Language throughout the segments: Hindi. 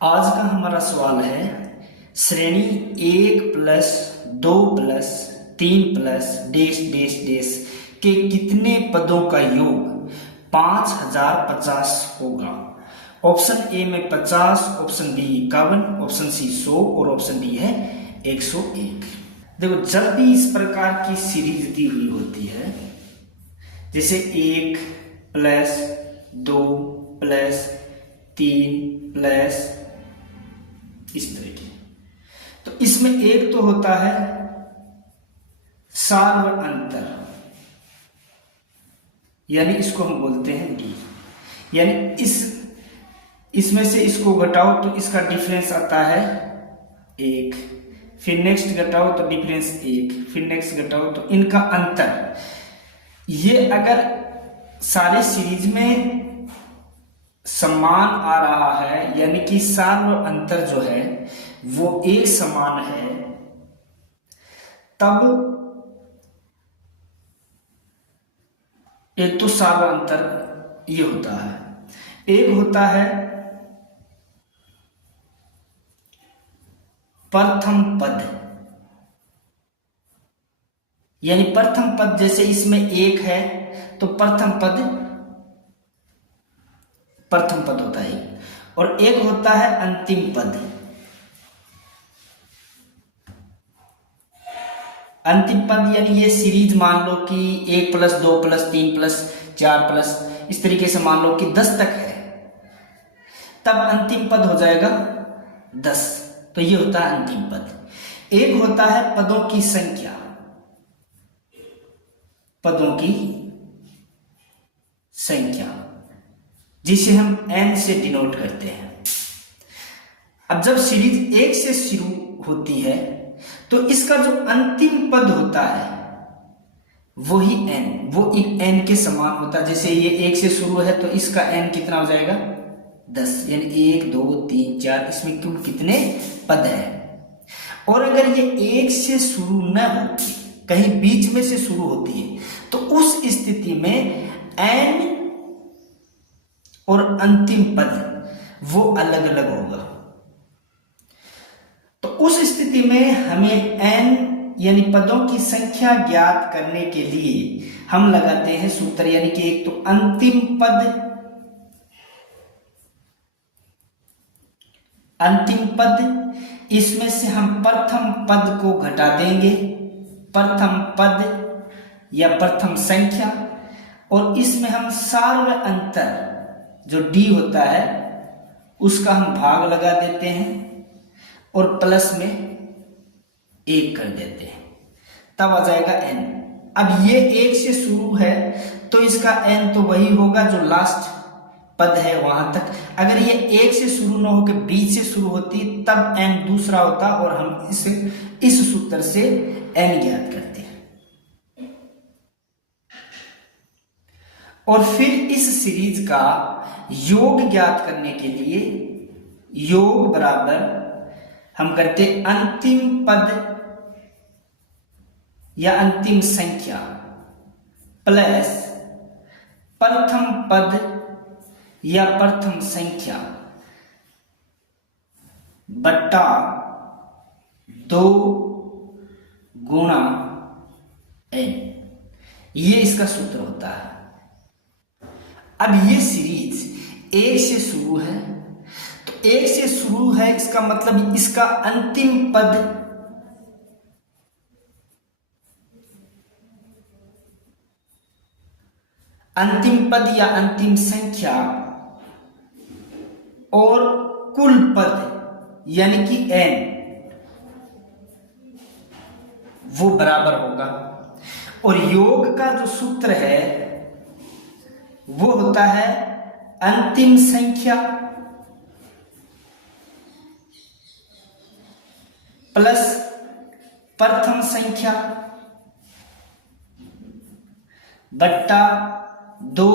आज का हमारा सवाल है श्रेणी 1+2+3+-- के कितने पदों का योग 5050 होगा। ऑप्शन ए में 50, ऑप्शन बी 51, ऑप्शन सी 100 और ऑप्शन डी है 101। देखो, जब भी इस प्रकार की सीरीज दी हुई होती है, जैसे 1+2+3+ इस तरीके, तो इसमें एक तो होता है सार्व अंतर, यानी इसको हम बोलते हैं डी, यानी इसमें से इसको घटाओ तो इसका डिफरेंस आता है 1, फिर नेक्स्ट घटाओ तो डिफरेंस 1, फिर नेक्स्ट घटाओ तो इनका अंतर। ये अगर सारे सीरीज में समान आ रहा है, यानी कि सार्व अंतर जो है वो एक समान है, तब एक तो सार्व अंतर ये होता है। एक होता है प्रथम पद, यानी प्रथम पद, जैसे इसमें 1 है तो प्रथम पद होता है, और एक होता है अंतिम पद। अंतिम पद यानी ये सीरीज मान लो कि 1+2+3+4+ इस तरीके से मान लो कि 10 तक है, तब अंतिम पद हो जाएगा 10, तो ये होता है अंतिम पद। एक होता है पदों की संख्या, पदों की संख्या जिसे हम n से डिनोट करते हैं। अब जब सीरीज 1 से शुरू होती है तो इसका जो अंतिम पद होता है वही n, वो n के समान होता है। जैसे ये 1 से शुरू है तो इसका n कितना हो जाएगा 10, यानी 1 2 3 4, इसमें कुल कितने पद है। और अगर ये 1 से शुरू न होती, कहीं बीच में से शुरू होती है, तो उस स्थिति में n और अंतिम पद वो अलग अलग होगा। तो उस स्थिति में हमें n यानी पदों की संख्या ज्ञात करने के लिए हम लगाते हैं सूत्र, यानी कि एक तो अंतिम पद, इसमें से हम प्रथम पद को घटा देंगे, प्रथम पद या प्रथम संख्या, और इसमें हम सार्व अंतर जो d होता है उसका हम भाग लगा देते हैं और प्लस में 1 कर देते हैं, तब आ जाएगा n। अब ये 1 से शुरू है तो इसका n तो वही होगा जो लास्ट पद है वहां तक। अगर ये 1 से शुरू न होकर बीच से शुरू होती तब n दूसरा होता, और हम इस सूत्र से n ज्ञात करते हैं। और फिर इस सीरीज का योग ज्ञात करने के लिए योग बराबर हम करते अंतिम पद या अंतिम संख्या प्लस प्रथम पद या प्रथम संख्या बट्टा 2 गुणा n, ये इसका सूत्र होता है। अब ये सीरीज 1 से शुरू है, तो 1 से शुरू है इसका मतलब इसका अंतिम पद या अंतिम संख्या और कुल पद यानी कि n वो बराबर होगा। और योग का जो सूत्र है वो होता है अंतिम संख्या प्लस प्रथम संख्या बट्टा 2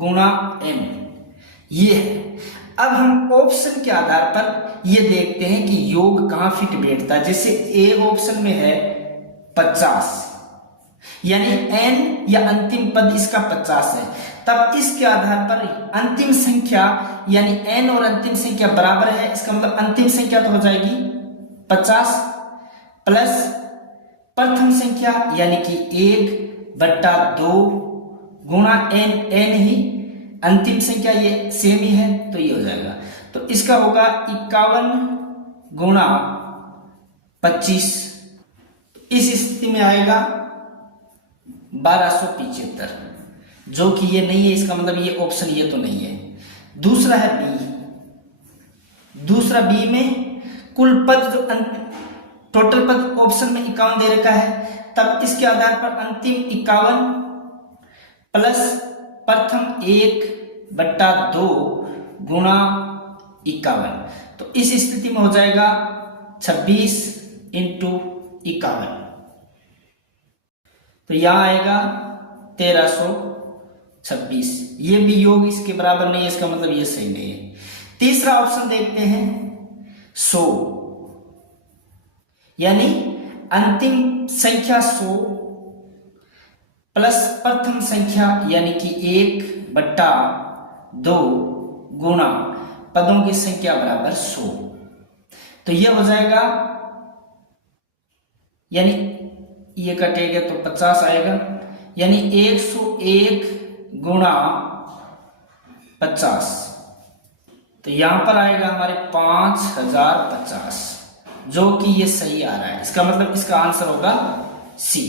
गुणा n, ये है। अब हम ऑप्शन के आधार पर ये देखते हैं कि योग कहां फिट बैठता है। जैसे ए ऑप्शन में है 50, यानी n या अंतिम पद इसका 50 है, तब इसके आधार पर अंतिम संख्या यानी n और अंतिम संख्या बराबर है, इसका मतलब अंतिम संख्या तो हो जाएगी 50 प्लस प्रथम संख्या यानी कि 1/2 गुणा n ही अंतिम संख्या, ये सेम ही है तो ये हो जाएगा। तो इसका होगा 51 गुणा 25, इस स्थिति में आएगा 1275, जो कि ये नहीं है, इसका मतलब ये ऑप्शन ये तो नहीं है। दूसरा है बी। दूसरा बी में कुल पद जो टोटल पद ऑप्शन में 51 दे रखा है, तब इसके आधार पर अंतिम 51 प्लस प्रथम 1/2 गुणा 51, तो इस स्थिति में हो जाएगा 26 × 51, तो यहां आएगा 1326। ये भी योग इसके बराबर नहीं है, इसका मतलब ये सही नहीं है। तीसरा ऑप्शन देखते हैं 100, यानी अंतिम संख्या 100 प्लस प्रथम संख्या यानी कि 1/2 गुणा पदों की संख्या बराबर 100, तो ये हो जाएगा, यानी ये कटेगा तो 50 आएगा, यानी 101 गुणा 50, तो यहां पर आएगा हमारे 5050, जो कि ये सही आ रहा है। इसका मतलब इसका आंसर होगा सी।